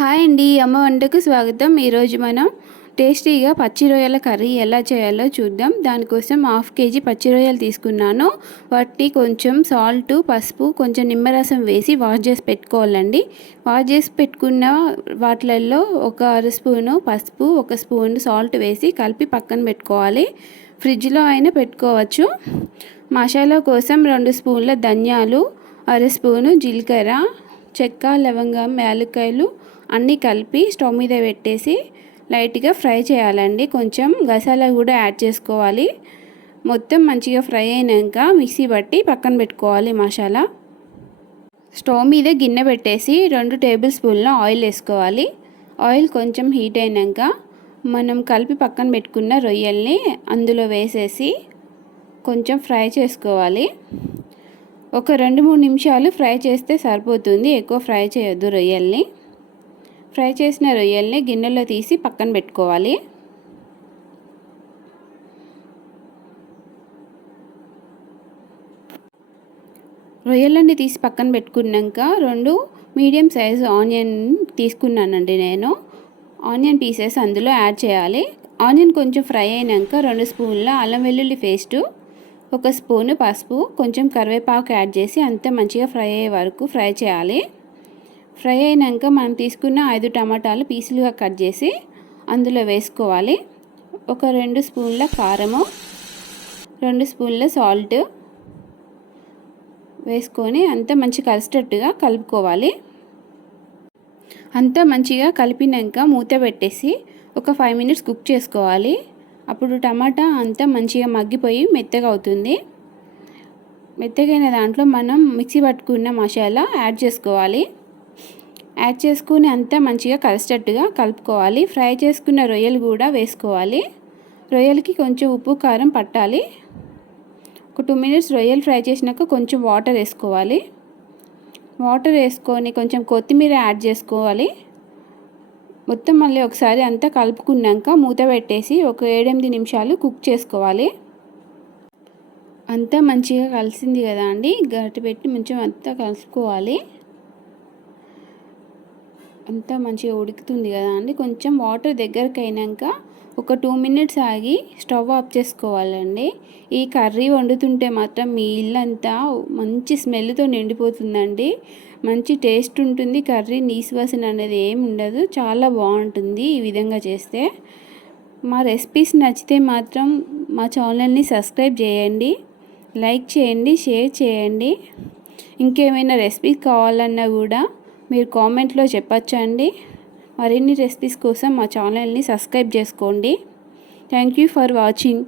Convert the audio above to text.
Hi అండి అమ్మ వంటకు స్వాగతం. ఈరోజు మనం టేస్టీగా పచ్చి రొయ్యల కర్రీ ఎలా చేయాలో చూద్దాం. దానికోసం హాఫ్ కేజీ పచ్చి రొయ్యలు తీసుకున్నాను. వాటి కొంచెం సాల్ట్ పసుపు కొంచెం నిమ్మరసం వేసి వాష్ చేసి పెట్టుకోవాలండి. వాష్ చేసి పెట్టుకున్న వాటిలలో ఒక అర స్పూను పసుపు ఒక స్పూన్ సాల్ట్ వేసి కలిపి పక్కన పెట్టుకోవాలి. ఫ్రిడ్జ్లో అయినా పెట్టుకోవచ్చు. మసాలా కోసం రెండు స్పూన్ల ధనియాలు అర స్పూను జీలకర్ర చెక్క లవంగం యాలక్కాయలు అన్నీ కలిపి స్టవ్ మీద పెట్టేసి లైట్గా ఫ్రై చేయాలండి. కొంచెం గసాల కూడా యాడ్ చేసుకోవాలి. మొత్తం మంచిగా ఫ్రై అయినాక మిక్సీ బట్టి పక్కన పెట్టుకోవాలి మసాలా. స్టవ్ మీద గిన్నె పెట్టేసి రెండు టేబుల్ స్పూన్ల ఆయిల్ వేసుకోవాలి. ఆయిల్ కొంచెం హీట్ అయినాక మనం కలిపి పక్కన పెట్టుకున్న రొయ్యల్ని అందులో వేసేసి కొంచెం ఫ్రై చేసుకోవాలి. ఒక రెండు మూడు నిమిషాలు ఫ్రై చేస్తే సరిపోతుంది. ఎక్కువ ఫ్రై చేయొద్దు రొయ్యల్ని. ఫ్రై చేసిన రొయ్యల్ని గిన్నెలో తీసి పక్కన పెట్టుకోవాలి. రొయ్యలన్నీ తీసి పక్కన పెట్టుకున్నాక రెండు మీడియం సైజు ఆనియన్ తీసుకున్నానండి నేను. ఆనియన్ పీసెస్ అందులో యాడ్ చేయాలి. ఆనియన్ కొంచెం ఫ్రై అయినాక రెండు స్పూన్ల అల్లం వెల్లుల్లి పేస్టు ఒక స్పూను పసుపు కొంచెం కరివేపాకు యాడ్ చేసి అంతా మంచిగా ఫ్రై అయ్యే వరకు ఫ్రై చేయాలి. ఫ్రై అయినాక మనం తీసుకున్న ఐదు టమాటాలు పీసులుగా కట్ చేసి అందులో వేసుకోవాలి. ఒక రెండు స్పూన్ల కారము రెండు స్పూన్ల సాల్ట్ వేసుకొని అంతా మంచి కలిసేటట్టుగా కలుపుకోవాలి. అంతా మంచిగా కలిపినాక మూత పెట్టేసి ఒక ఫైవ్ మినిట్స్ కుక్ చేసుకోవాలి. అప్పుడు టమాటా అంతా మంచిగా మగ్గిపోయి మెత్తగా అవుతుంది. మెత్తగైన దాంట్లో మనం మిక్సీ పట్టుకున్న మసాలా యాడ్ చేసుకోవాలి. యాడ్ చేసుకుని అంతా మంచిగా కలిసేటట్టుగా కలుపుకోవాలి. ఫ్రై చేసుకున్న రొయ్యలు కూడా వేసుకోవాలి. రొయ్యలకి కొంచెం ఉప్పు కారం పట్టాలి. ఒక టూ మినిట్స్ రొయ్యలు ఫ్రై చేసినాక కొంచెం వాటర్ వేసుకోవాలి. వాటర్ వేసుకొని కొంచెం కొత్తిమీర యాడ్ చేసుకోవాలి. మొత్తం మళ్ళీ ఒకసారి అంతా కలుపుకున్నాక మూత పెట్టేసి ఒక ఏడెనిమిది నిమిషాలు కుక్ చేసుకోవాలి. అంతా మంచిగా కలిసింది కదా అండి? గట్టి పెట్టి మంచిగా అంతా కలుపుకోవాలి. అంతా మంచిగా ఉడుకుతుంది కదా అండి. కొంచెం వాటర్ దగ్గరకు అయినాక ఒక టూ మినిట్స్ ఆగి స్టవ్ ఆఫ్ చేసుకోవాలండి. ఈ కర్రీ వండుతుంటే మాత్రం మీ ఇల్లంతా మంచి స్మెల్తో నిండిపోతుందండి. మంచి టేస్ట్ ఉంటుంది. కర్రీ నీసువాసన అనేది ఏమి ఉండదు. చాలా బాగుంటుంది ఈ విధంగా చేస్తే. మా రెసిపీస్ నచ్చితే మాత్రం మా ఛానల్ని సబ్స్క్రైబ్ చేయండి. లైక్ చేయండి షేర్ చేయండి. ఇంకేమైనా రెసిపీస్ కావాలన్నా కూడా మీరు కామెంట్లో చెప్పచ్చా అండి? మరిన్ని రెసిపీస్ కోసం మా ఛానల్ని సబ్స్క్రైబ్ చేసుకోండి. Thank you for watching.